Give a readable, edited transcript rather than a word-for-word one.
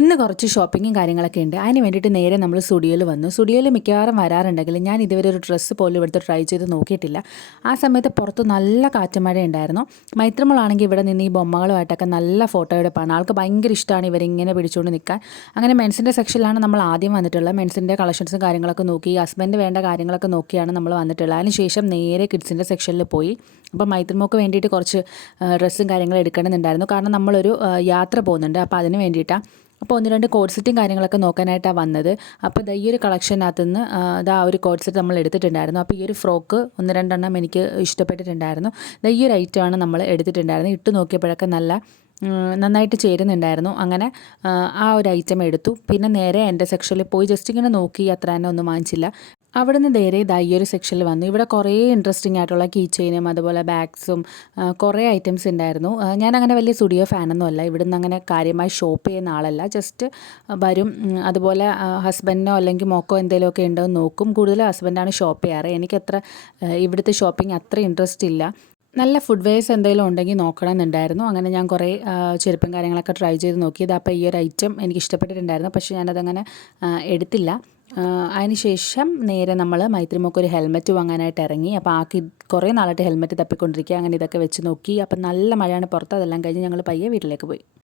ഇന്ന് കുറച്ച് ഷോപ്പിങ്ങും കാര്യങ്ങളൊക്കെ ഉണ്ട്. അതിന് വേണ്ടിയിട്ട് നേരെ നമ്മൾ സ്റ്റുഡിയോയിൽ വന്നു. സ്റ്റുഡിയോയിൽ മിക്കവാറും വരാറുണ്ടെങ്കിലും ഞാൻ ഇതുവരെ ഒരു ഡ്രസ്സ് പോലും ഇവിടുത്തെ ട്രൈ ചെയ്ത് നോക്കിയിട്ടില്ല. ആ സമയത്ത് പുറത്ത് നല്ല കാറ്റും മഴ ഉണ്ടായിരുന്നു. മൈത്രമോളാണെങ്കിൽ ഇവിടെ നിന്ന് ഈ ബൊമ്മകളുമായിട്ടൊക്കെ നല്ല ഫോട്ടോ എടുപ്പാണ്. ആൾക്ക് ഭയങ്കര ഇഷ്ടമാണ് ഇവരിങ്ങനെ പിടിച്ചുകൊണ്ട് നിൽക്കാൻ. അങ്ങനെ മെൻസിൻ്റെ സെക്ഷനിലാണ് നമ്മൾ ആദ്യം വന്നിട്ടുള്ളത്. മെൻസിൻ്റെ കളക്ഷൻസും കാര്യങ്ങളൊക്കെ നോക്കി ഹസ്ബൻഡ് വേണ്ട കാര്യങ്ങളൊക്കെ നോക്കിയാണ് നമ്മൾ വന്നിട്ടുള്ളത്. അതിനുശേഷം നേരെ കിഡ്സിൻ്റെ സെക്ഷനിൽ പോയി. അപ്പോൾ മൈത്രമോൾക്ക് വേണ്ടിയിട്ട് കുറച്ച് ഡ്രസ്സും കാര്യങ്ങളും എടുക്കണമെന്നുണ്ടായിരുന്നു. കാരണം നമ്മളൊരു യാത്ര പോകുന്നുണ്ട്. അപ്പോൾ അതിന് വേണ്ടിയിട്ടാണ്. അപ്പോൾ ഒന്ന് രണ്ട് കോഡ് സെറ്റും കാര്യങ്ങളൊക്കെ നോക്കാനായിട്ടാണ് വന്നത്. അപ്പോൾ ഈ ഒരു കളക്ഷനകത്ത് നിന്ന് ആ ഒരു കോഡ് സെറ്റ് നമ്മൾ എടുത്തിട്ടുണ്ടായിരുന്നു. അപ്പോൾ ഈ ഒരു ഫ്രോക്ക് ഒന്ന് രണ്ടെണ്ണം എനിക്ക് ഇഷ്ടപ്പെട്ടിട്ടുണ്ടായിരുന്നു. ഈ ഒരു ഐറ്റമാണ് നമ്മൾ എടുത്തിട്ടുണ്ടായിരുന്നത്. ഇട്ട് നോക്കിയപ്പോഴൊക്കെ നന്നായിട്ട് ചേരുന്നുണ്ടായിരുന്നു. അങ്ങനെ ആ ഒരു ഐറ്റം എടുത്തു. പിന്നെ നേരെ എൻ്റെ സെക്ഷനിൽ പോയി ജസ്റ്റ് ഇങ്ങനെ നോക്കി, അത്ര തന്നെ ഒന്നും വാങ്ങിച്ചില്ല. അവിടെ നിന്ന് നേരെ ഈ ഒരു സെക്ഷനിൽ വന്നു. ഇവിടെ കുറേ ഇൻട്രസ്റ്റിംഗ് ആയിട്ടുള്ള കീ ചെയിനും അതുപോലെ ബാഗ്സും കുറേ ഐറ്റംസ് ഉണ്ടായിരുന്നു. ഞാനങ്ങനെ വലിയ സ്റ്റുഡിയോ ഫാനൊന്നും അല്ല. ഇവിടുന്ന് അങ്ങനെ കാര്യമായി ഷോപ്പ് ചെയ്യുന്ന ആളല്ല. ജസ്റ്റ് വരും, അതുപോലെ ഹസ്ബൻഡിനോ അല്ലെങ്കിൽ മോക്കോ എന്തെങ്കിലുമൊക്കെ ഉണ്ടോ എന്ന് നോക്കും. കൂടുതലും ഹസ്ബൻഡാണ് ഷോപ്പ് ചെയ്യാറ്. എനിക്കത്ര ഇവിടുത്തെ ഷോപ്പിംഗ് അത്ര ഇൻട്രസ്റ്റ് ഇല്ല. നല്ല ഫുഡ് വെയർസ് എന്തെങ്കിലും ഉണ്ടെങ്കിൽ നോക്കണമെന്നുണ്ടായിരുന്നു. അങ്ങനെ ഞാൻ കുറേ ചെരുപ്പും കാര്യങ്ങളൊക്കെ ട്രൈ ചെയ്ത് നോക്കിയത്. അപ്പോൾ ഈ ഒരു ഐറ്റം എനിക്ക് ഇഷ്ടപ്പെട്ടിട്ടുണ്ടായിരുന്നു. പക്ഷേ ഞാനതങ്ങനെ എടുത്തില്ല. അതിന് ശേഷം നേരെ നമ്മൾ മൈത്രിമോക്ക് ഒരു ഹെൽമെറ്റ് വാങ്ങാനായിട്ട് ഇറങ്ങി. അപ്പോൾ ആക്കി കുറേ നാളായിട്ട് ഹെൽമെറ്റ് തപ്പിക്കൊണ്ടിരിക്കുക. അങ്ങനെ ഇതൊക്കെ വെച്ച് നോക്കി. അപ്പം നല്ല മഴയാണ് പുറത്ത്. അതെല്ലാം കഴിഞ്ഞ് ഞങ്ങൾ പയ്യെ വീട്ടിലേക്ക് പോയി.